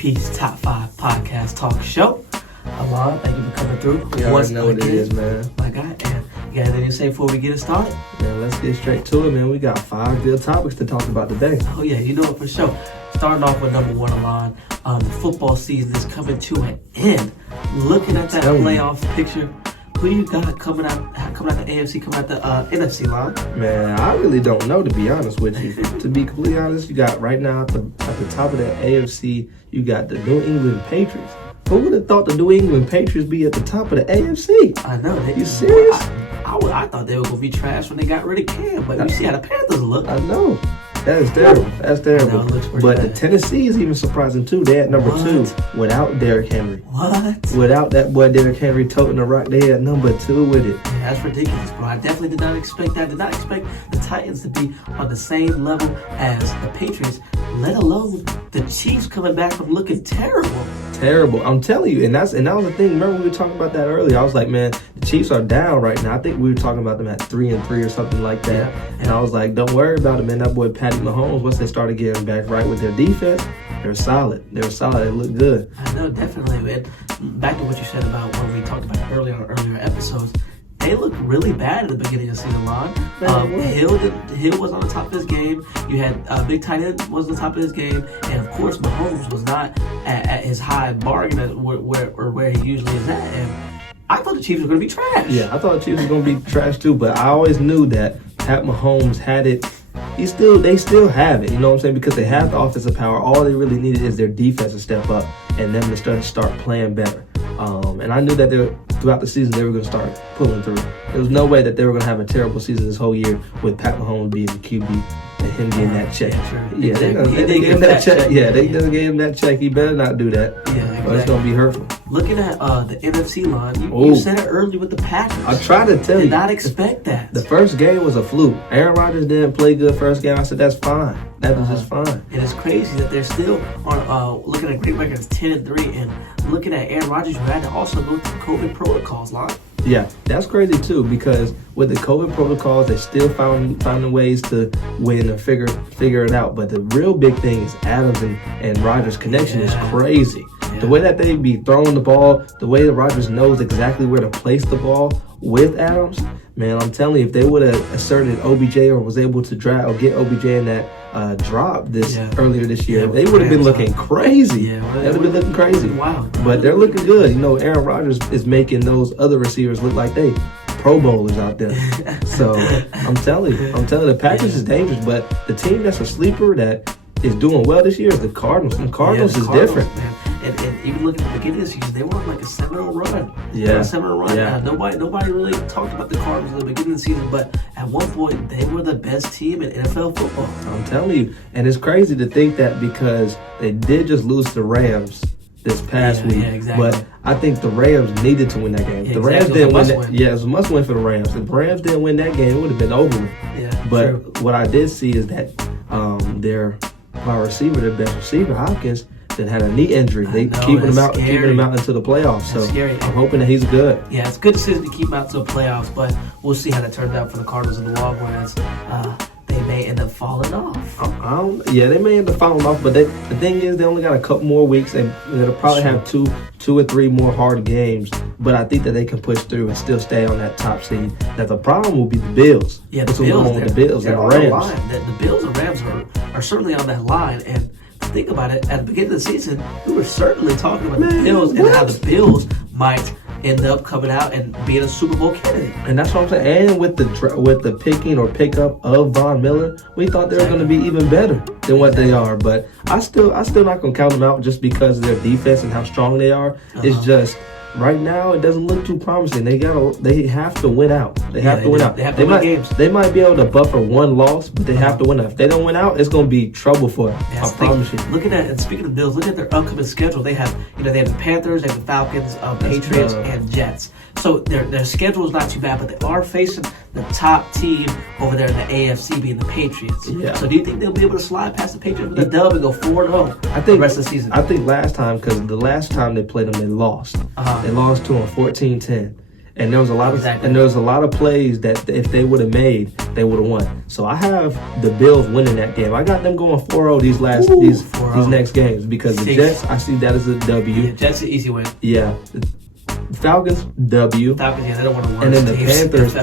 AP's Top 5 Podcast Talk Show. Alon, thank you for coming through. You already know what it is, man. My God, and you got anything to say before we get it started? Man, let's get straight to it, man. We got 5 good topics to talk about today. Oh, yeah, you know it for sure. Starting off with number one, Alon. The football season is coming to an end. Looking at that playoff picture, who you got coming out the AFC, coming out the NFC, Alon? Man, I really don't know, to be honest with you. To be completely honest, you got right now at the top of the AFC, you got the New England Patriots. Who would have thought the New England Patriots be at the top of the AFC? I know. You serious? I thought they were going to be trash when they got rid of Cam, but you see how the Panthers look. I know. That is terrible. That's terrible. But bad. the Tennessee is even surprising too. They at number 2 without Derrick Henry. What? Without that boy Derrick Henry toting the rock, they at number 2 with it. Yeah, that's ridiculous, bro. I definitely did not expect that. Did not expect the Titans to be on the same level as the Patriots, let alone the Chiefs coming back from looking terrible. Terrible. I'm telling you, and that was the thing. Remember we were talking about that earlier. I was like, man, the Chiefs are down right now. I think we were talking about them at 3-3 or something like that. Yeah. And I was like, don't worry about it, man. That boy Patty Mahomes, once they started getting back right with their defense, they're solid. They look good. I know, definitely. And back to what you said about when we talked about it earlier episodes, they looked really bad at the beginning of the season, Lon. Hill was on the top of his game. You had Big Tight End was on the top of his game, and of course Mahomes was not at his high bargain where he usually is at. And I thought the Chiefs were going to be trash. Yeah, I thought the Chiefs were going to be trash too, but I always knew that Pat Mahomes had it. They still have it, you know what I'm saying? Because they have the offensive power. All they really needed is their defense to step up and them to start playing better. And I knew that throughout the season they were going to start pulling through. There was no way that they were going to have a terrible season this whole year with Pat Mahomes being the QB and him getting that check. Yeah, they gave him that check. Yeah, they just gave him that check. He better not do that. Yeah, exactly. Or it's going to be hurtful. Looking at the NFC line, you said it early with the Packers. I tried to tell you. Did not expect that. The first game was a fluke. Aaron Rodgers didn't play good first game. I said, that's fine. That was just fine. And it's crazy that they're still on looking at great records 10-3 and looking at Aaron Rodgers who had to also go through COVID protocols, Lon. Yeah, that's crazy too because with the COVID protocols, they still finding ways to win and figure it out. But the real big thing is Adams and Rodgers' connection is crazy. Yeah. The way that they be throwing the ball, the way that Rodgers knows exactly where to place the ball with Adams, man, I'm telling you, if they would have asserted OBJ or was able to draft or get OBJ in that drop earlier this year, they would have been looking crazy. They would have been looking crazy. Wow. But they're looking good. You know, Aaron Rodgers is making those other receivers look like they Pro Bowlers out there. So I'm telling you, the Packers is dangerous, but the team that's a sleeper that is doing well this year is the Cardinals. And Cardinals is different. Man. And even looking at the beginning of the season, they were on like a 7-0 run. Yeah. A 7-0 run. Yeah. Nobody really talked about the Cardinals at the beginning of the season, but at one point, they were the best team in NFL football. I'm telling you. And it's crazy to think that because they did just lose to the Rams this past week. Yeah, exactly. But I think the Rams needed to win that game. Yeah, the Rams didn't win that. Yeah, it was a must win for the Rams. If the Rams didn't win that game, it would have been over with. Yeah, but what I did see is that their wide receiver, their best receiver, Hopkins, that had a knee injury. They keeping him out into the playoffs. So I'm hoping that he's good. Yeah, it's good to keep him out to the playoffs, but we'll see how that turns out for the Cardinals and the Longhorns. They may end up falling off. They may end up falling off, but the thing is, they only got a couple more weeks, and they'll probably have two or three more hard games. But I think that they can push through and still stay on that top seed. That the problem will be the Bills. Yeah, the Bills and the Rams. The Bills and Rams are certainly on that line, and think about it, at the beginning of the season, we were certainly talking about the Bills and how the Bills might end up coming out and being a Super Bowl candidate. And that's what I'm saying. And with the picking or pickup of Von Miller, we thought they were going to be even better than what they are. But I still not going to count them out just because of their defense and how strong they are. It's just right now it doesn't look too promising. They have to win out. They have to win out. They have to win games. They might be able to buffer one loss, but they have to win out. If they don't win out, it's going to be trouble for them. I promise you. Looking at, and speaking of Bills, look at their upcoming schedule. They have the Panthers, they have the Falcons, Patriots, and Jets. So their schedule is not too bad, but they are facing the top team over there in the AFC, being the Patriots. Yeah. So do you think they'll be able to slide past the Patriots with a dub and go 4-0 the rest of the season? I think last time, because the last time they played them, they lost. They lost to them 14-10. And there was a lot of plays that if they would have made, they would have won. So I have the Bills winning that game. I got them going 4-0 these next games because the Jets, I see that as a W. Yeah, Jets an easy win. Yeah. Falcons, W. Falcons, yeah, they don't want to win. And then the Panthers.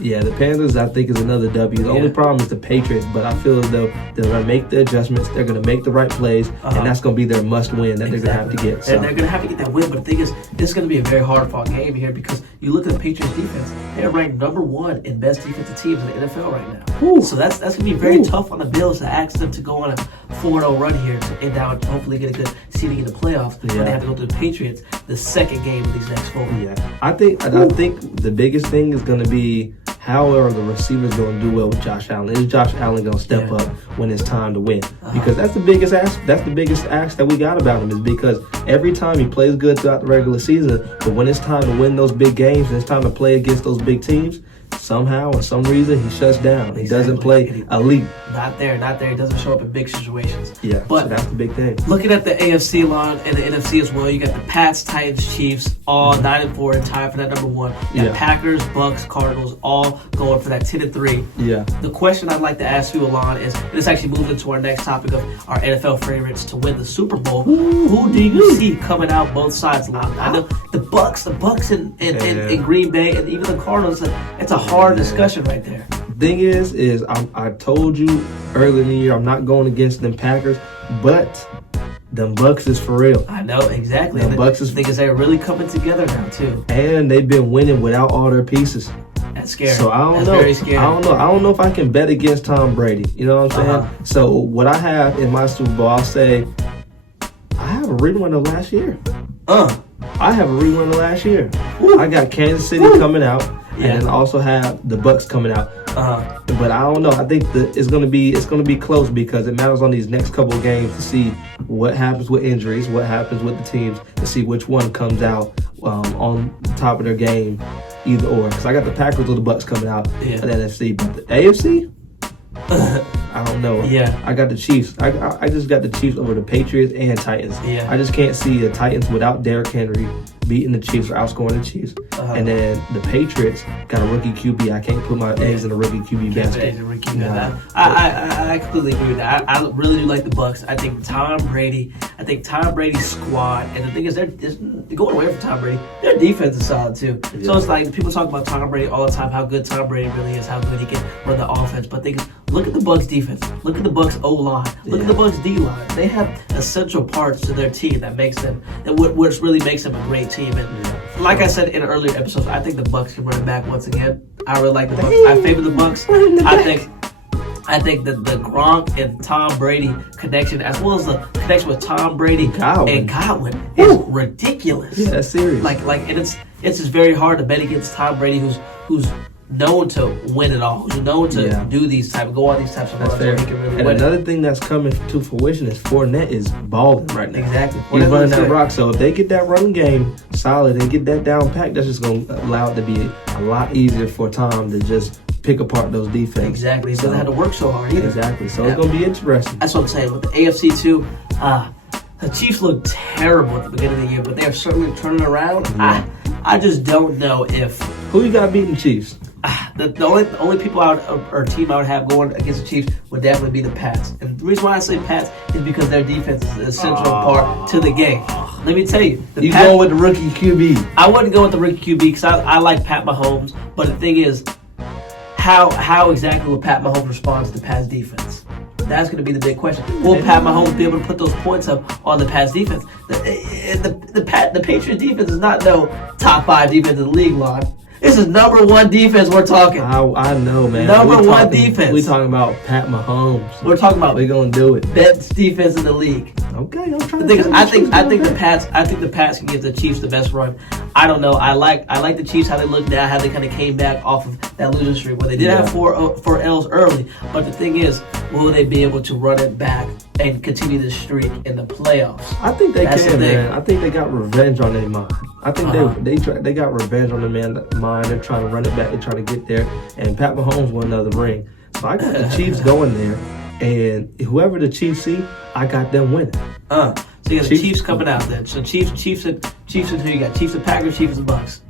Yeah, the Panthers, I think, is another W. The only problem is the Patriots, but I feel as though they're going to make the adjustments, they're going to make the right plays, and that's going to be their must-win that they're going to have to get. So. And they're going to have to get that win, but the thing is, this is going to be a very hard-fought game here because you look at the Patriots' defense, they're ranked number 1 in best defensive teams in the NFL right now. Ooh. So that's going to be very tough on the Bills to ask them to go on a 4-0 run here to end out, hopefully get a good seeding in the playoffs. But they have to go through the Patriots, the second game of these next 4 weeks. Yeah, I think the biggest thing is going to be how are the receivers going to do well with Josh Allen? Is Josh Allen going to step up when it's time to win? Because that's the biggest ask. That's the biggest ask that we got about him is because every time he plays good throughout the regular season, but when it's time to win those big games and it's time to play against those big teams, somehow or some reason he shuts down. He doesn't play elite. Not there. He doesn't show up in big situations. Yeah, but so that's the big thing. Looking at the AFC line and the NFC as well, you got the Pats, Titans, Chiefs, all 9-4 and tied for that number 1. You got Packers, Bucks, Cardinals, all going for that 10-3. Yeah. The question I'd like to ask you, Alon, is, and this actually moves into our next topic of our NFL favorites to win the Super Bowl. Who do you see coming out both sides, Alon? I know the Bucks in Green Bay, and even the Cardinals. It's a hard discussion right there. Thing is I told you earlier in the year I'm not going against them Packers, but them Bucks is for real. I know, exactly. Them Bucks is because they're really coming together now too. And they've been winning without all their pieces. That's scary. So I don't know. Very scary. I don't know if I can bet against Tom Brady. You know what I'm saying? So what I have in my Super Bowl, I'll say I have a rerun of last year. I have a rerun of last year. I got Kansas City coming out. And then also have the Bucks coming out. But I don't know. I think it's gonna be close because it matters on these next couple of games to see what happens with injuries, what happens with the teams, to see which one comes out on the top of their game, either or. Because I got the Packers or the Bucks coming out in the NFC, but the AFC. I don't know. Yeah. I got the Chiefs. I just got the Chiefs over the Patriots and Titans. Yeah. I just can't see the Titans without Derrick Henry beating the Chiefs or outscoring the Chiefs. And then the Patriots got a rookie QB. I can't put my eggs in a rookie QB basket. I completely agree with that. I really do like the Bucks. I think Tom Brady's squad, and the thing is, they're going away from Tom Brady. Their defense is solid too. Yeah. So it's like people talk about Tom Brady all the time, how good Tom Brady really is, how good he can run the offense. But look at the Bucks defense. Look at the Bucks O-line. Look at the Bucks D-line. They have essential parts to their team that makes them, what really makes them a great team. And like I said in earlier episodes, I think the Bucks can run it back once again. I really like the Bucks. I favor the Bucks. I think that the Gronk and Tom Brady connection, as well as the connection with Tom Brady and Godwin, is ridiculous. Yeah, that's serious. And it's just very hard to bet against Tom Brady, who's known to win it all, who's known to do go on these types of runs where he can really win. Another thing that's coming to fruition is Fournette is balling right now. Exactly. He's running that rock. So if they get that running game solid and get that down packed, that's just going to allow it to be a lot easier for Tom to just pick apart those defenses. Exactly. He doesn't have to work so hard either. Exactly. So it's going to be interesting. That's what I'm saying. With the AFC too, the Chiefs looked terrible at the beginning of the year, but they are certainly turning around. I just don't know if... Who you got beating the Chiefs? The only people or team I would have going against the Chiefs would definitely be the Pats. And the reason why I say Pats is because their defense is an essential part to the game. Let me tell you. You going with the rookie QB. I wouldn't go with the rookie QB because I like Pat Mahomes. But the thing is, how exactly will Pat Mahomes respond to the Pats defense? That's going to be the big question. Will Pat Mahomes be able to put those points up on the Pats defense? The Patriots defense is not no top 5 defense in the league, line. This is number 1 defense we're talking. I know, man. Number 1 defense. We're talking about Pat Mahomes. We're talking about we're gonna do it. Best defense in the league. Okay, I'm trying. The thing is, I think the Pats can give the Chiefs the best run. I don't know. I like the Chiefs, how they look now, how they kind of came back off of that losing streak where they did have four L's early. But the thing is, will they be able to run it back and continue this streak in the playoffs? I think they can, man. I think they got revenge on their mind. I think they got revenge on their mind. They're trying to run it back. They're trying to get there. And Pat Mahomes won another ring. So I got the Chiefs going there. And whoever the Chiefs see, I got them winning. So you got the Chiefs coming out then. So Chiefs and who you got? Chiefs and Packers, Chiefs and Bucks.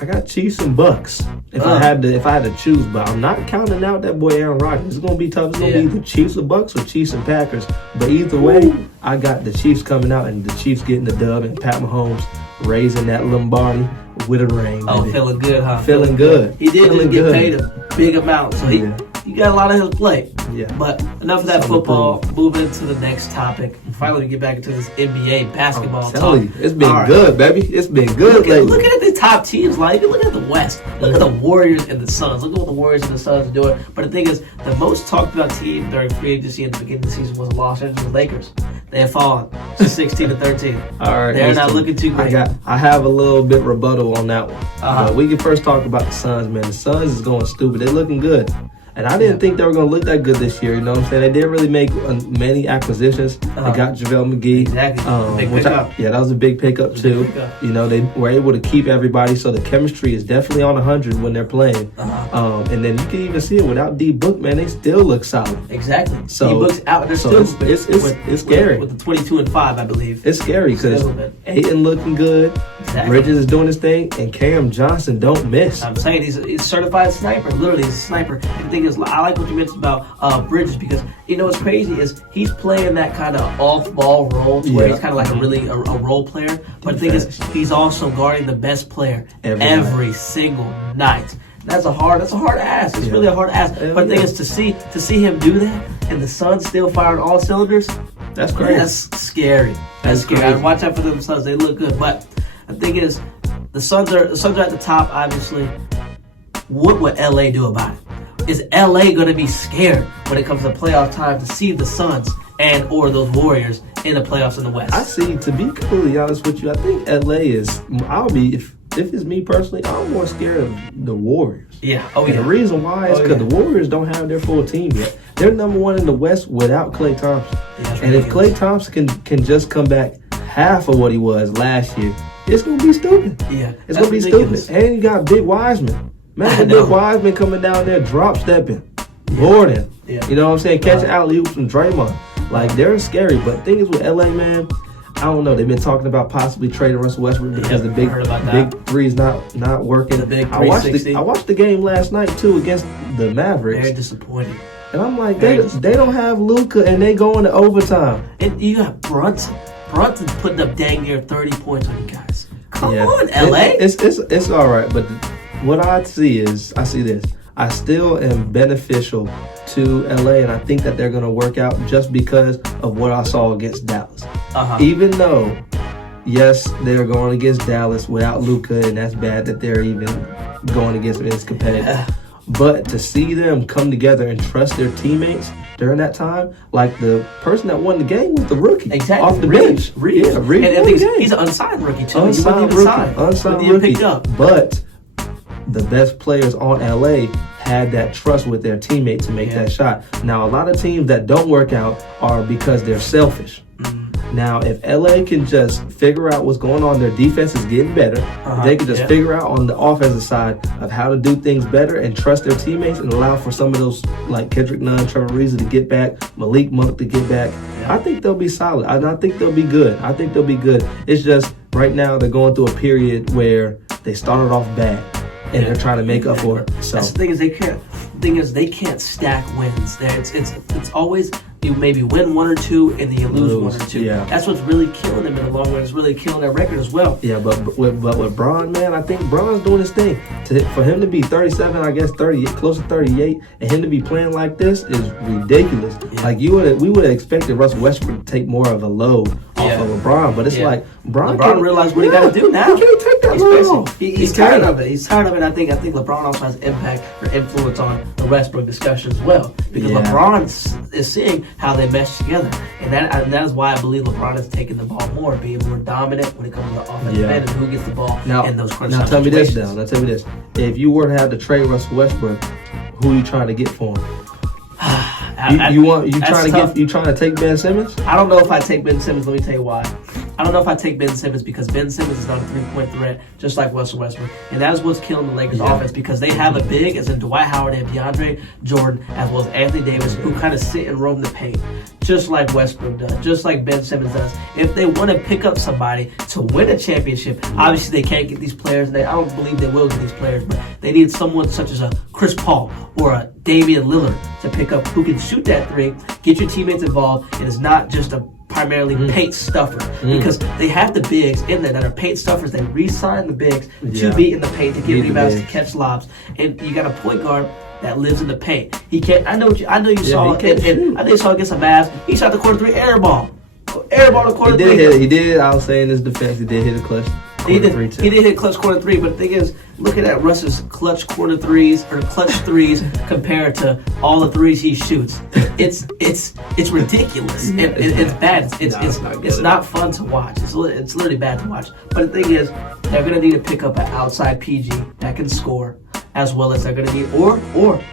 I got Chiefs and Bucks. If I had to choose, but I'm not counting out that boy Aaron Rodgers. It's gonna be tough. It's gonna be either Chiefs or Bucks or Chiefs and Packers. But either way, I got the Chiefs coming out and the Chiefs getting the dub and Pat Mahomes raising that Lombardi with a ring. Oh, baby. feeling good, huh? Feeling good. He did Feeling just get good. paid a big amount, so he got a lot of his plate. Yeah. But enough of that Something to football. Moving into the next topic. Finally, we get back into this NBA basketball I'm talk. telling you, it's been All right. good, baby. It's been good lately. Look at the top teams. Like, you look at the West. Look at the Warriors and the Suns. Look at what the Warriors and the Suns are doing. But the thing is, the most talked about team during free agency at the beginning of the season was the Los Angeles Lakers. They have fallen to 16 to 13. All right, They're not listen, looking too great. I have a little bit rebuttal on that one. Uh-huh. But we can first talk about the Suns, man. The Suns is going stupid. They're looking good. And I didn't think they were going to look that good this year. You know what I'm saying? They didn't really make many acquisitions. They got JaVale McGee. Exactly. Big which pickup. that was a big pickup too. pickup. You know, they were able to keep everybody, so the chemistry is definitely on 100 when they're playing. And then you can even see it without D Book, man. They still look solid. Exactly. So- D-Book's out. They're so still it's scary. with the 22-5, I believe. It's scary because Still, man. Ayton looking good. Exactly. Bridges is doing his thing, and Cam Johnson don't miss. I'm saying he's a certified sniper. Literally, he's a sniper. And the thing is, I like what you mentioned about Bridges, because you know what's crazy is he's playing that kind of off-ball role to where Yeah. he's kind of like a role player. But the thing is, he's also guarding the best player every single night. That's a hard ask. It's really a hard ask. But the thing is, to see him do that, and the Suns still firing all cylinders. That's crazy. That's scary. That's scary. crazy. Watch out for them Suns. They look good. But the thing is, the Suns are at the top, obviously. What would LA do about it? Is LA going to be scared when it comes to playoff time to see the Suns and or those Warriors in the playoffs in the West? I see. To be completely honest with you, I think LA is. I'll be if it's me personally, I'm more scared of the Warriors. Yeah. Oh, And yeah. the reason why is because the Warriors don't have their full team yet. They're number one in the West without Klay Thompson. Yeah, that's And if ridiculous. Klay Thompson can just come back half of what he was last year, it's gonna be stupid. Yeah. It's gonna be stupid. And you got Big Wiseman. I Man, know. Big Wiseman coming down there, drop stepping, Gordon. Yeah. You know what I'm saying? Catching alley oops from Draymond. Like, they're scary. But the thing is with LA, man, I don't know. They've been talking about possibly trading Russell Westbrook because the big heard about that. big three's not working. The big I watched 360. I watched the game last night too against the Mavericks, Very disappointing. and I'm like, Very they don't have Luka, and they going to overtime. And you got Brunson. Brunson's putting up dang near 30 points on you guys. Come Yeah. on, LA. It's all right, but what I see is I see this. I still am beneficial to LA, and I think that they're going to work out just because of what I saw against Dallas. Even though, yes, they're going against Dallas without Luka, and that's bad that they're even going against them as competitive. Yeah. But to see them come together and trust their teammates during that time, like the person that won the game was the rookie Exactly. off the Reeves. bench. Yeah, Reeves And won the the thing is, game. he's an unsigned rookie too. Unsigned he wasn't even rookie, signed. Wasn't even picked up. But the best players on LA had that trust with their teammate to make that shot. Now, a lot of teams that don't work out are because they're selfish. Now, if LA can just figure out what's going on, their defense is getting better. If they can just figure out on the offensive side of how to do things better and trust their teammates and allow for some of those like Kendrick Nunn, Trevor Ariza to get back, Malik Monk to get back, I think they'll be solid. I think they'll be good. I think they'll be good. It's just right now they're going through a period where they started off bad and they're trying to make up for it. So That's the thing is they can't. They can't stack wins. There, it's always you maybe win one or two and then you lose one or two. Yeah. That's what's really killing them in the long run. It's really killing their record as well. yeah, but with Bron, man, I think Bron's doing his thing. For him to be 37, I guess 30, close to 38, and him to be playing like this is ridiculous. Yeah. Like we would have expected Russell Westbrook to take more of a load off of LeBron, but it's like LeBron can't realized what he got to do now. He can't take that load off. He's tired of it. He's tired of it. I think LeBron also has impact or influence on the Westbrook discussion as well, because Yeah. LeBron is seeing how they mesh together, and that is why I believe LeBron is taking the ball more, being more dominant when it comes to the offensive end and who gets the ball in those crunch Now time tell me this situations. now. Now tell me this. If you were to have to trade Russell Westbrook, who are you trying to get for him? You trying to take Ben Simmons? I don't know if I take Ben Simmons. Let me tell you why. I don't know if I take Ben Simmons because Ben Simmons is not a 3-point threat, just like Russell Westbrook. And that is what's killing the Lakers offense because they have a big as in Dwight Howard and DeAndre Jordan, as well as Anthony Davis, who kind of sit and roam the paint, just like Westbrook does, just like Ben Simmons does. If they want to pick up somebody to win a championship, obviously they can't get these players. I don't believe they will get these players, but they need someone such as a Chris Paul or a Damian Lillard to pick up who can shoot that three, get your teammates involved, and is not just a primarily paint stuffer because they have the bigs in there that are paint stuffers. They re-sign the bigs to be in the paint to get rebounds, to catch lobs, and you got a point guard that lives in the paint. He can't. I know you saw. And I know you saw against some Mavs. He shot the corner three airball to corner three. He did. I was saying in his defense, he did hit a clutch. He did hit clutch corner three, but the thing is, looking at Russ's clutch corner threes or clutch threes compared to all the threes he shoots, it's ridiculous. It's bad. It's not fun to watch. It's literally bad to watch. But the thing is, they're gonna need to pick up an outside PG that can score, as well as they're gonna need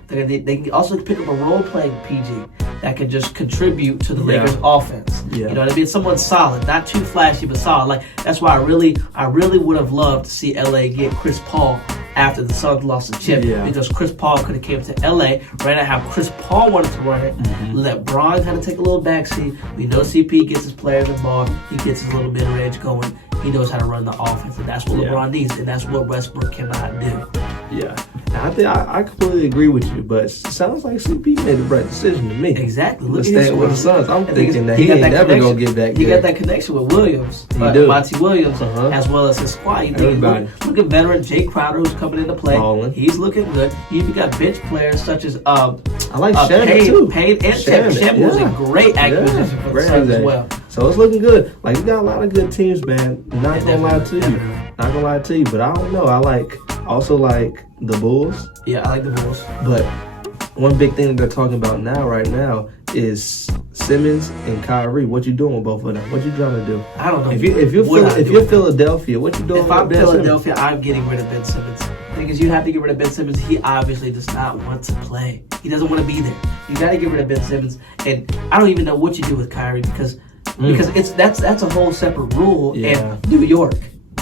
they can also pick up a role playing PG that can just contribute to the Lakers offense. You know what I mean? Someone solid, not too flashy, but solid. Like that's why I really would have loved to see LA get Chris Paul after the Suns lost the chip because Chris Paul could have came to LA, ran it how Chris Paul wanted to run it, let Bron kind of take a little backseat. We know CP gets his players involved, he gets his little mid-range going, he knows how to run the offense, and that's what LeBron needs, and that's what Westbrook cannot do. Yeah. I think I completely agree with you, but it sounds like CP made the right decision to me. Exactly. Let's stay with the Suns. I'm thinking that he ain't never going to get that good. He got that connection with Williams, Monty Williams, as well as his squad. Look at veteran Jay Crowder, who's coming into play. He's looking good. You even got bench players such as I like Shannon too. Payne and Shannon was a great acquisition for the Suns as well. So it's looking good. Like you got a lot of good teams, man. Not gonna lie to you, but I don't know. I also like the Bulls. Yeah, I like the Bulls. But one big thing that they're talking about right now is Simmons and Kyrie. What you doing with both of them? What you trying to do? I don't know. If you're Philadelphia, what you doing? If I'm Philadelphia, I'm getting rid of Ben Simmons. The thing is, you have to get rid of Ben Simmons. He obviously does not want to play. He doesn't want to be there. You got to get rid of Ben Simmons. And I don't even know what you do with Kyrie because that's a whole separate rule in New York.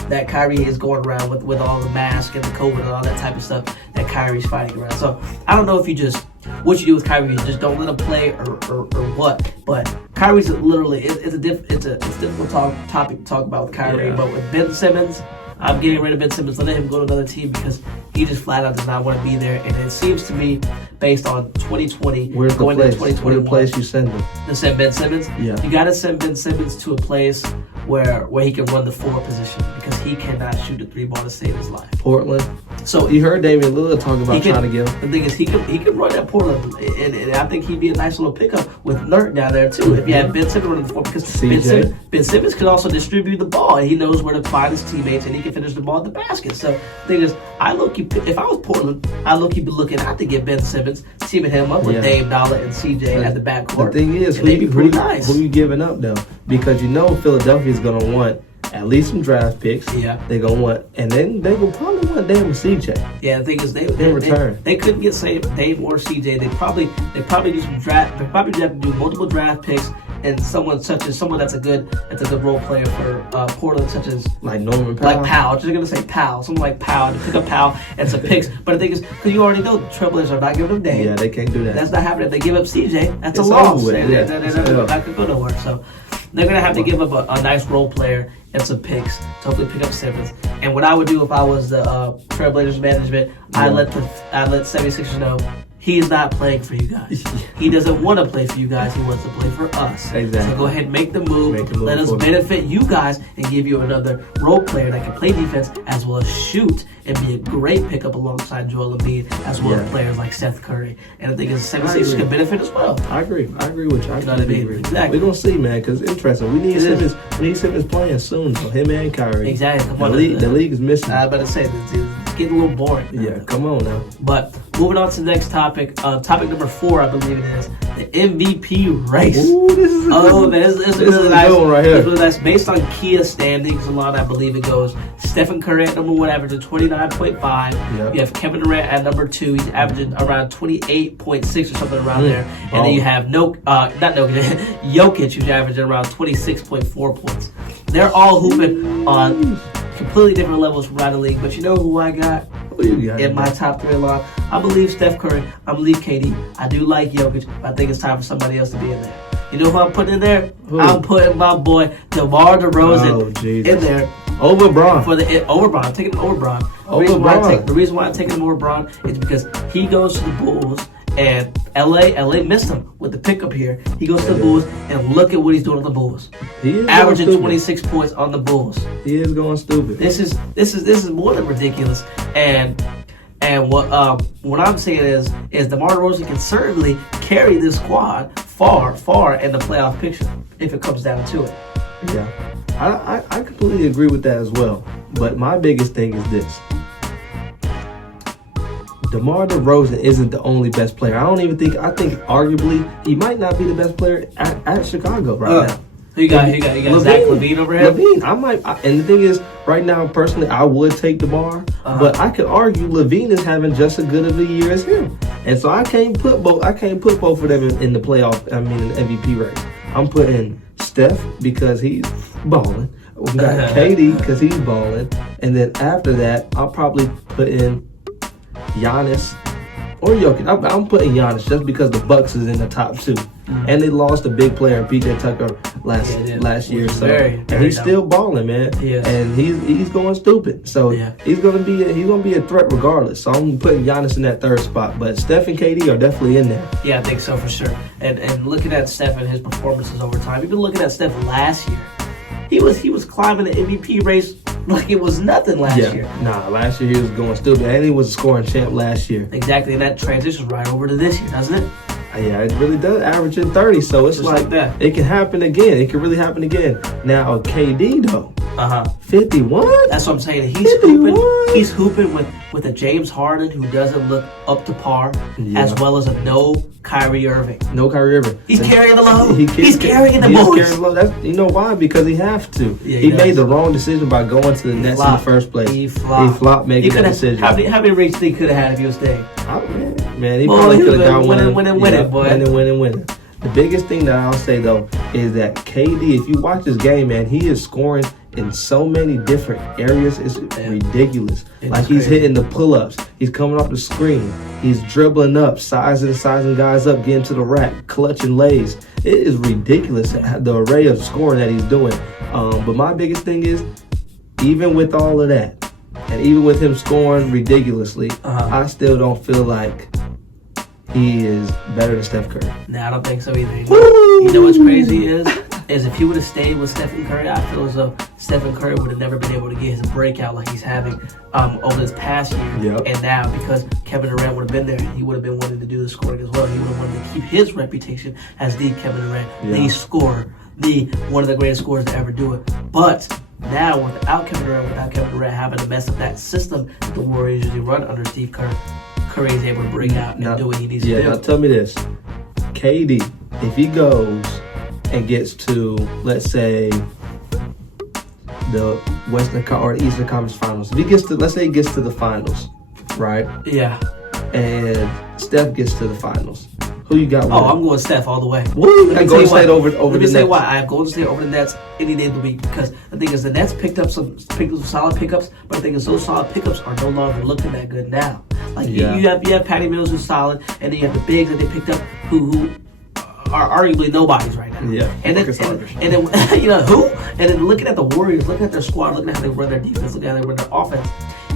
That Kyrie is going around with all the mask and the COVID and all that type of stuff that Kyrie's fighting around. So I don't know if what you do with Kyrie, you just don't let him play or what. But Kyrie's literally it's a difficult topic to talk about with Kyrie. Yeah. But with Ben Simmons, I'm getting rid of Ben Simmons, letting him go to another team because he just flat out does not want to be there. And it seems to me, based on 2020, going into 2021, where's the place you send him? To send Ben Simmons? Yeah. You got to send Ben Simmons to a place where he can run the 4 position because he cannot shoot the 3 ball to save his life. Portland. So you heard Damian Lillard talking about trying to get him. The thing is, he could run at Portland, and I think he'd be a nice little pickup with Nurk down there too. If you had Ben Simmons running the 4, because Ben Simmons could also distribute the ball, and he knows where to find his teammates, and he can finish the ball at the basket. So the thing is, if I was Portland, I'd be looking out to get Ben Simmons, teaming him up with Dame Dollar and CJ at the backcourt. The thing is, they'd be pretty nice. Who you giving up though? Because you know Philadelphia's gonna want at least some draft picks. Yeah. They're going to want, and then they will probably want Dame or CJ. Yeah, the thing is, they return. They couldn't get Dame or CJ. They probably do some draft. They probably have to do multiple draft picks and someone that's a good role player for Portland, such as like Norman Powell. Like Powell. Just gonna say Powell. Someone like Powell to pick up Powell and some picks. But the thing is, because you already know the Trailblazers are not giving them Dame. Yeah, they can't do that. That's not happening. If they give up CJ, that's a loss. They're not gonna go nowhere. So they're going to have to give up a nice role player and some picks to hopefully pick up Simmons. And what I would do if I was the Trailblazers management, I'd let 76ers know he is not playing for you guys. He doesn't want to play for you guys. He wants to play for us. Exactly. So go ahead and make the move. Let us benefit you guys and give you another role player that can play defense as well as shoot and be a great pickup alongside Joel Embiid as well as players like Seth Curry. And I think the 76ers can benefit as well. I agree with you. You know what I mean? Exactly. We're going to see, man, because it's interesting. We need Simmons playing soon, so him and Kyrie. Exactly. Come on. The league is missing. I was about to say, it's getting a little boring. Yeah, come on now. But moving on to the next topic. Topic number 4, I believe it is. the MVP race. Ooh, this is a Oh, good man, one. it's This really is a nice. good one right here. It's really nice. Based on Kia standings, a lot, I believe it goes Stephen Curry at number 1, averaging 29.5. Yep. You have Kevin Durant at number 2. He's averaging around 28.6 or something around there. And then you have Jokic, who's averaging around 26.4 points. They're all hooping on completely different levels from around the league. But you know who I got Who you got in my top 3 line? I believe Steph Curry. I believe KD. I do like Jokic, but I think it's time for somebody else to be in there. You know who I'm putting in there? Who? I'm putting my boy DeMar DeRozan Oh, Jesus. in there Over Bron. for the over Bron. I'm taking him over Bron. The reason why I'm taking him over Bron is because he goes to the Bulls and LA missed him with the pickup here. He goes to the Bulls and look at what he's doing on the Bulls. He is Averaging going stupid. 26 points on the Bulls. He is going stupid. This is more than ridiculous. And what I'm saying is DeMar DeRozan can certainly carry this squad far in the playoff picture if it comes down to it. Yeah, I completely agree with that as well. But my biggest thing is this: DeMar DeRozan isn't the only best player. I think arguably he might not be the best player at Chicago right now. You got Zach LaVine over here. LaVine, and the thing is, right now, personally, I would take DeMar, but I could argue LaVine is having just as good of a year as him, and so I can't put both of them in the playoff. In the MVP race. I'm putting Steph because he's balling. We got KD because he's balling, and then after that, I'll probably put in Giannis or Jokic. I'm putting Giannis just because the Bucks is in the top 2. And they lost a big player in PJ Tucker last year, so very and he's still balling, man. Yes. And he's going stupid. So he's gonna be a threat regardless. So I'm putting Giannis in that 3rd spot. But Steph and KD are definitely in there. Yeah, I think so for sure. And looking at Steph and his performances over time, even looking at Steph last year, he was climbing the MVP race like it was nothing last year. Nah, last year he was going stupid, and he was a scoring champ last year. Exactly, and that transitions right over to this year, doesn't it? Yeah, it really does, averaging 30, so it's Just like that. It can happen again. It can really happen again. Now, KD, though, 51? That's what I'm saying. He's 51? hooping. He's hooping with a James Harden who doesn't look up to par, as well as a no Kyrie Irving. No Kyrie Irving. He's carrying the load. He's carrying the boys. boys. Carrying the load. That's, you know why? Because he have to. Yeah, he does. made the wrong decision by going to the Nets in the first place. He flopped making that decision. How many rings did he could have had if he was staying? Oh, man, he probably could have got winning, boy. Winning. The biggest thing that I'll say, though, is that KD, if you watch this game, man, he is scoring in so many different areas. It's ridiculous. He's crazy. hitting the pull-ups. He's coming off the screen. He's dribbling up, sizing guys up, getting to the rack, clutching lays. It is ridiculous, the array of scoring that he's doing. But my biggest thing is, even with all of that, and even with him scoring ridiculously, I still don't feel like he is better than Steph Curry. Nah, I don't think so either. You know what's crazy is if he would have stayed with Stephen Curry, I feel as though Stephen Curry would have never been able to get his breakout like he's having over this past year. Yep. And now, because Kevin Durant would have been there, he would have been wanting to do the scoring as well. He would have wanted to keep his reputation as the Kevin Durant, the scorer, one of the greatest scorers to ever do it. But now, without Kevin Durant having to mess up that system that the Warriors usually run under Steve Kerr, Curry is able to break out and do what he needs to do. Yeah, now tell me this. KD, if he goes and gets to, let's say, the Western or the Eastern Conference Finals, if he gets to, let's say he gets to the finals, right? Yeah. And Steph gets to the finals. Who you got? Oh, I'm going Steph all the way. Woo! I Golden State over the Nets. Let me say why. I have Golden State over the Nets any day of the week because the thing is the Nets picked up some solid pickups, but the thing is those solid pickups are no longer looking that good now. Like you have Patty Mills who's solid, and then you have the bigs that they picked up who are arguably nobodies right now. Yeah. And then you know who? And then looking at the Warriors, looking at their squad, looking at how they run their defense, looking at how they run their offense.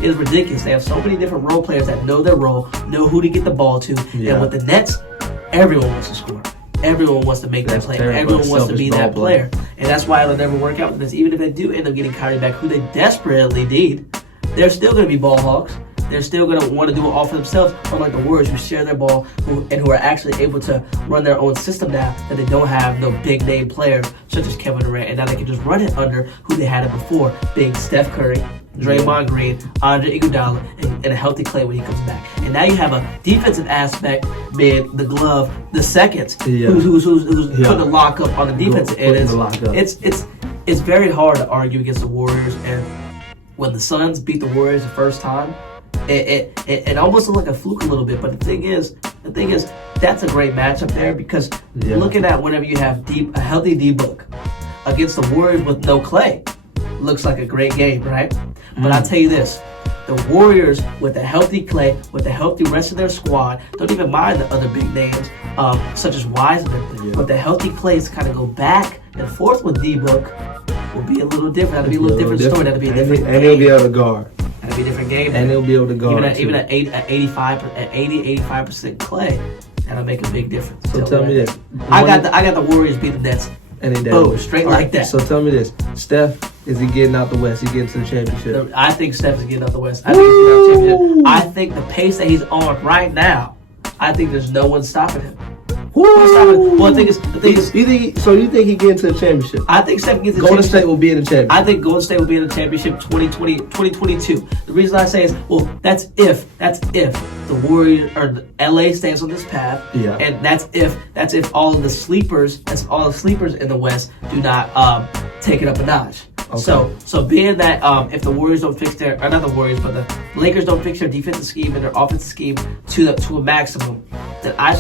It is ridiculous. They have so many different role players that know their role, know who to get the ball to, and with the Nets, everyone wants to score. Everyone wants to make that play. Everyone wants to be that player. And that's why it'll never work out with this. Even if they do end up getting Kyrie back, who they desperately need, they're still going to be ball hawks. They're still going to want to do it all for themselves, unlike the Warriors who share their ball who are actually able to run their own system now that they don't have no big-name players such as Kevin Durant. And now they can just run it under who they had it before, being Steph Curry Draymond Green, Andre Iguodala, and a healthy Clay when he comes back. And now you have a defensive aspect, being the glove, the second, who's putting the lock up on the defensive end. It's very hard to argue against the Warriors, and when the Suns beat the Warriors the first time, it almost looked like a fluke a little bit. But the thing is, that's a great matchup there because looking at whenever you have a healthy D-Book against the Warriors with no Clay, looks like a great game, right? But I'll tell you this. The Warriors, with a healthy Clay, with a healthy rest of their squad, don't even mind the other big names, such as Wiseman. But the healthy Clays kind of go back and forth with D-Book will be a little different. That'll be a little different story. That'll be a different game. And he'll be able to guard. That'll be a different game. And he'll be able to guard. Even at 85% Clay, that'll make a big difference. So tell me this. I got the Warriors beat the Nets. Boom, straight like that. So tell me this. Steph, is he getting out the West? He getting to the championship? I think Steph is getting out the West. I think he's getting out the championship. I think the pace that he's on right now, I think there's no one stopping him. Well, the thing is, you think he getting to the championship? I think Steph gets the Golden State will be in the championship. I think Golden State will be in the championship 2022. The reason I say is, well, that's if the Warriors or the LA stays on this path. Yeah. And that's if all of the sleepers, in the West do not take it up a notch. Okay. So being that if the Warriors don't fix their, or not the Warriors, but the Lakers don't fix their defensive scheme and their offensive scheme to a maximum, then I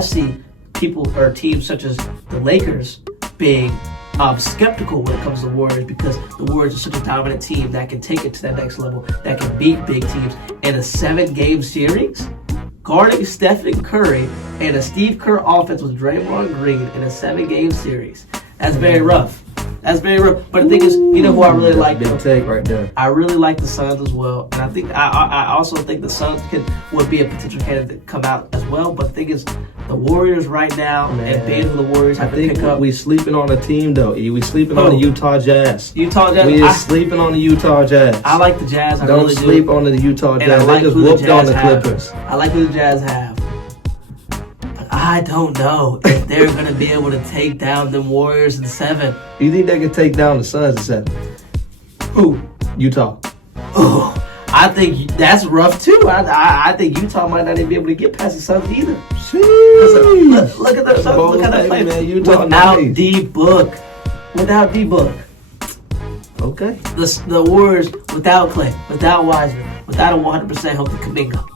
see people or teams such as the Lakers being skeptical when it comes to the Warriors because the Warriors are such a dominant team that can take it to that next level, that can beat big teams in a 7-game series. Guarding Stephen Curry and a Steve Kerr offense with Draymond Green in a 7-game series. That's very rough. That's very rough. But the thing is, you know who I really like? Big take right there. I really like the Suns as well, and I also think the Suns would be a potential candidate to come out as well. But the thing is, the Warriors right now, and being who the Warriors have to pick up. We sleeping on a team though. We sleeping on the Utah Jazz. We sleeping on the Utah Jazz. I like the Jazz. I Don't really sleep on the Utah Jazz. They just whooped on the Clippers. I like who the Jazz have. I don't know if they're going to be able to take down the Warriors in 7. You think they can take down the Suns in 7? Who? Utah. Oh, I think that's rough too. I think Utah might not even be able to get past the Suns either. Look at the Suns. Look how they play, man. Utah without D-Book. Without D-Book. Okay. The Warriors without Clay, without Wiseman, without a 100% healthy Kuminga.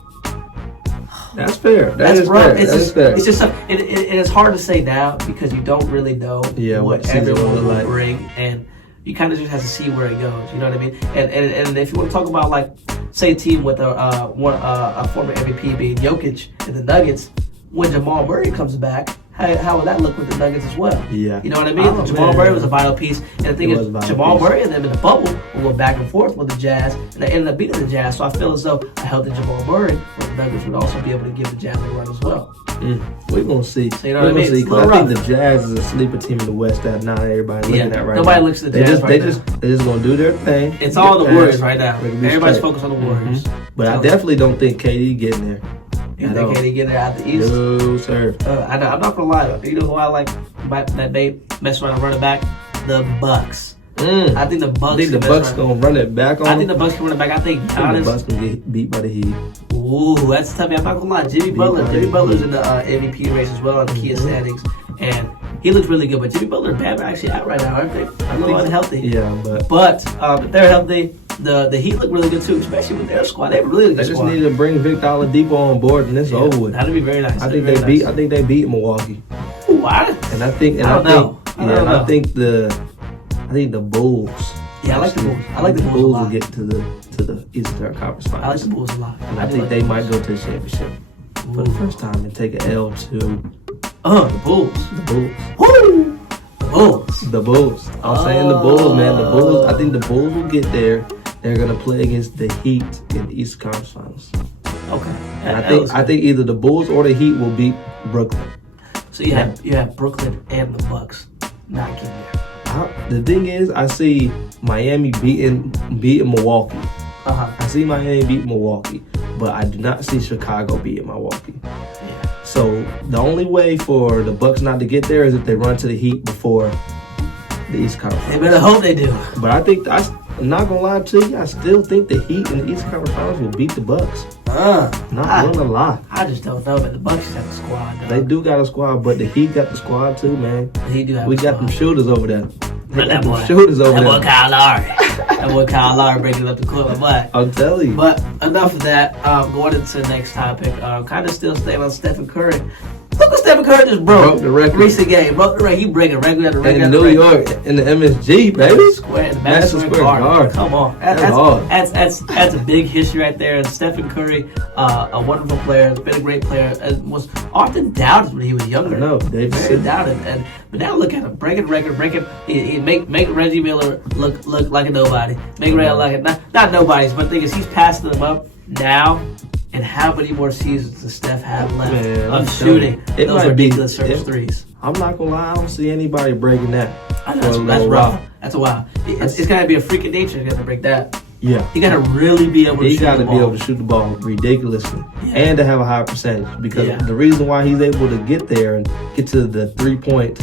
That's fair. That's rough. Fair. It's just it's hard to say now because you don't really know what everyone will bring, and you kind of just have to see where it goes. You know what I mean? And if you want to talk about like say a team with a former MVP being Jokic and the Nuggets, when Jamal Murray comes back, how would that look with the Nuggets as well? Yeah. You know what I mean? Jamal Murray was a vital piece. And the thing is, Jamal Murray and them in the bubble will go back and forth with the Jazz, and they ended up beating the Jazz. So I feel as though a healthy Jamal Murray with the Nuggets would also be able to give the Jazz a run as well. We're going to see. So you know what I mean? See, I think the Jazz is a sleeper team in the West that not everybody looking at right Nobody now. looks at the Jazz right now. They're just going to do their thing. It's all the Warriors right now. Everybody's focused on the Warriors. But I definitely don't think KD getting there. You think KD get there out the East? No, sir. I'm not gonna lie. You know who I like that they mess around and run it back? The Bucks. I think the Bucks. I think the Bucks gonna run it back on. I think the Bucks can run it back. I think Giannis. The Bucks gonna get beat by the Heat. Ooh, that's tough. I'm not gonna lie. Jimmy Butler's in the MVP race as well on the key standings, and he looks really good. But Jimmy Butler and Bam are actually out right now, aren't they? A little unhealthy. Yeah, but if they're healthy. The Heat look really good too, especially with their squad. They have a really good squad. They just need to bring Victor Oladipo on board, and it's over with. That'd be very nice. I think they beat Milwaukee. Ooh, I think the Bulls. Yeah, I like the Bulls. I like the Bulls a lot. Will get to the Eastern Conference Finals. I like the Bulls a lot. And I think they might go to the championship for the first time and take an L to the Bulls. The Bulls. Woo! The Bulls. I'm saying the Bulls, man. The Bulls. I think the Bulls will get there. They're gonna play against the Heat in the East Conference Finals. Okay. And I think either the Bulls or the Heat will beat Brooklyn. So you have Brooklyn and the Bucks not getting there. The thing is, I see Miami beating Milwaukee. I see Miami beat Milwaukee, but I do not see Chicago beating Milwaukee. Yeah. So the only way for the Bucks not to get there is if they run to the Heat before the East Conference. They better hope they do. But I think I'm not gonna lie to you. I still think the Heat in the Eastern Conference Finals will beat the Bucks. Not gonna lie. I just don't know, but the Bucks just have a squad. Though. They do got a squad, but the Heat got the squad too, man. He do have. We a got squad. them shooters over there. But that boy, shooters over that boy there. Kyle Lowry. That boy Kyle Lowry breaking up the court, but. I'm telling you. But enough of that. Going into the next topic. Kind of still staying on Stephen Curry. Look what Stephen Curry just broke the record. Recent game. Broke the record. He breaking record after record. in after New record. York, in the MSG, baby. Square, the Madison Square Garden. Come on, That's hard. that's a big history right there. And Stephen Curry, a wonderful player, has been a great player, and was often doubted when he was younger. I know, David very said- doubted, but now look at him, breaking record, he make Reggie Miller look like a nobody, make Ray like not nobody's, but the thing is he's passing them up now. And how many more seasons does Steph have left Man, I'm of shooting telling you, it those might be- ridiculous search it- threes? I'm not gonna lie, I don't see anybody breaking that. That's for a little rough. while. That's a wow. It's gotta be a freak of nature. You gotta break that. Yeah. You gotta really be able to He shoot got the to ball. be able to shoot the ball ridiculously and to have a high percentage because Yeah. the reason why he's able to get there and get to the 3-point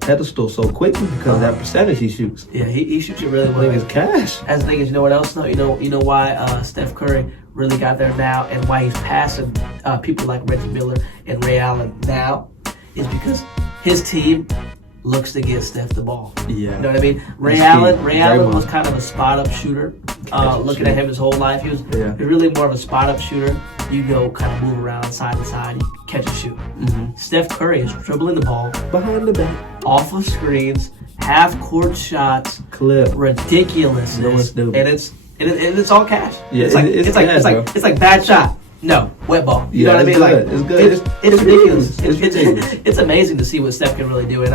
pedestal so quickly because of that percentage he shoots. Yeah, he shoots it really I well. think it's cash. As the thing is, you know what else? though? You know why Steph Curry really got there now, and why he's passing people like Reggie Miller and Ray Allen now, is because his team looks to get Steph the ball. Yeah. You know what I mean? Ray That's key. Allen Draymond. was kind of a spot up shooter. Looking shoot. at him his whole life, he was Yeah. really more of a spot up shooter. You go kind of move around side to side, you catch and shoot. Steph Curry is dribbling the ball Behind the back. off of screens, half court shots, Clip. ridiculousness, No one's doing and it's all cash. Yeah, it's like it's it's like cash, it's like bro. it's like bad shot. No, wet ball. You Yeah, know what I it's mean? good. Like It's good. It's ridiculous. It's ridiculous. It's amazing to see what Steph can really do, and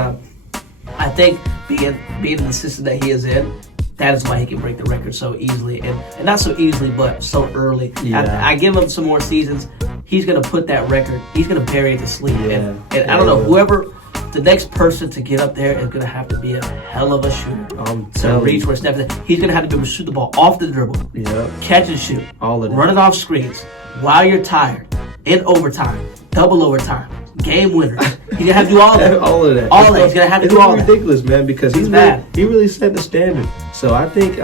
I think being in the system that he is in, that is why he can break the record so easily, and not so easily, but so early. Yeah. I give him some more seasons. He's gonna put that record. He's gonna bury it to sleep. Yeah. And I don't know, whoever the next person to get up there is gonna have to be a hell of a shooter. I'm To telling reach you. where Steph is. He's gonna have to be able to shoot the ball off the dribble, Yeah. catch and shoot, All of that. run it off screens while you're tired, in overtime, double overtime, game winners. He's gonna have to do all that. All of that. All of that. He's gonna have to It's do all that. ridiculous, man, because It's he bad. really set the standard. So I think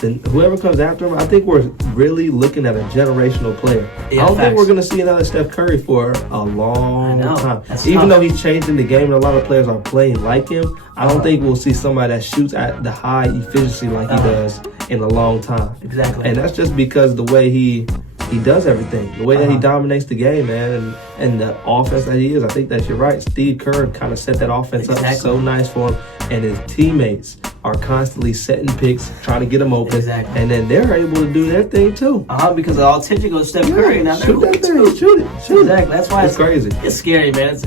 then whoever comes after him, I think we're really looking at a generational player. Yeah, I don't think facts. we're going to see another Steph Curry for a long I know. time. That's Even tough. though he's changing the game and a lot of players are playing like him, I don't think we'll see somebody that shoots at the high efficiency like he does in a long time. Exactly. And that's just because the way he does everything, the way that he dominates the game, man, and the offense that he is. I think that you're right. Steve Kerr kind of set that offense up Exactly. so nice for him, and his teammates are constantly setting picks, trying to get him open, Exactly. and then they're able to do their thing too. Because all attention goes to Steph Curry. Now Shoot that thing, shoot it. Exactly. That's why It's crazy. It's scary, man.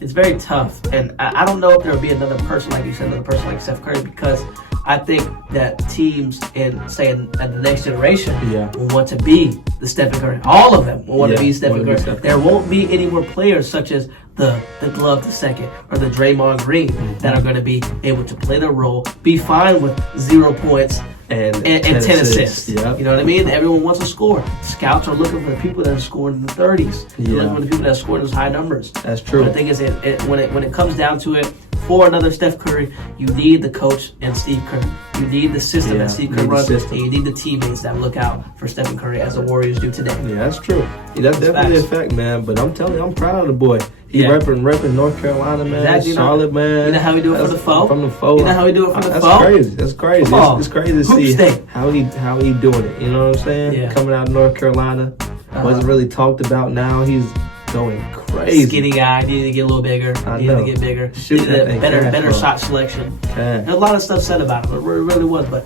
It's very tough, and I don't know if there will be another person like you said, another person like Steph Curry, because I think that teams in the next generation Yeah. will want to be the Stephen Curry. All of them will want to Yeah, be Stephen want to be Curry. Steph There won't be any more players such as the glove the second or the Draymond Green that are going to be able to play their role, be fine with 0 points And 10 assists. Yeah. You know what I mean? Everyone wants to score. Scouts are looking for the people that are scoring in the 30s. They're Yeah. looking for the people that are scoring those high numbers. That's true. But the thing is, when it comes down to it, for another Steph Curry, you need the coach and Steve Kerr. You need the system Yeah, that Steve you Kerr need the runs, system. and you need the teammates that look out for Stephen Curry as the Warriors do today. Yeah, that's true. Yeah, that's definitely facts. a fact, man. But I'm telling you, I'm proud of the boy. He Yeah. repping North Carolina, man. Exactly, you know- Charlotte, man. you know how he do it from the foe? From the foe. You know how he do it from the That's foe? crazy. That's crazy. Come on. It's crazy to Hoop see state. how he doing it. You know what I'm saying? Yeah. Coming out of North Carolina, wasn't really talked about. Now he's going crazy. Skinny guy, needed to get a little bigger. I Needed know. to get bigger. Shoot Needed that a thing better fast, bro. shot selection. Yeah. There's a lot of stuff said about him. It really was, but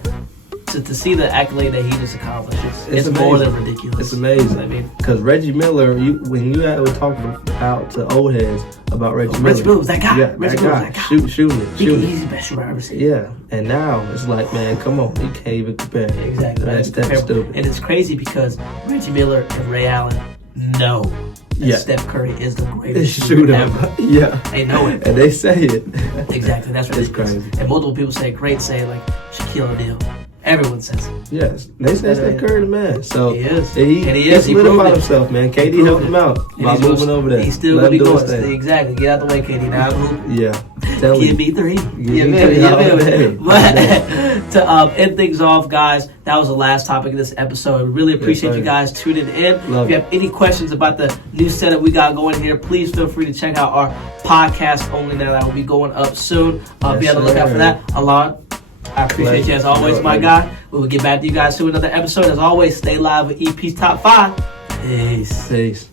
to see the accolade that he just accomplished, it's more than amazing. ridiculous. It's amazing. You know what I mean? Because Reggie Miller, when you were talking about to old heads about Reggie Miller, Reggie Miller was that guy. Yeah, Reggie that Miller was guy. that guy. Shooting it. He's the best shooter I've ever seen. Yeah, and now it's like, man, come on, you can't even compare. Exactly. That's stupid. And it's crazy because Reggie Miller and Ray Allen know that Yeah. Steph Curry is the They greatest shoot shooter him. ever. Yeah, They know it. and they say it. Exactly. That's It's ridiculous. crazy. And multiple people say great, say like Shaquille O'Neal. Everyone says it. Yes, they say Steph Curry the man. So He is. He And he is. He solidified proved it. himself, man. KD proved helped it. him out And by he's moving over there. He's still Let gonna be him do his going. thing. Exactly. Get out the way, KD. Now I'm hooping. Yeah, telling Give you. me 3. Give me all day. But to end things off, guys, that was the last topic of this episode. We really appreciate sir. you guys tuning in. Love if you have any questions about the new setup we got going here, please feel free to check out our podcast only now. That will be going up soon. Be on the lookout for that. Alon, I appreciate you as always, my guy. We will get back to you guys soon. Another episode. As always, stay live with EP's Top 5. Peace. Peace.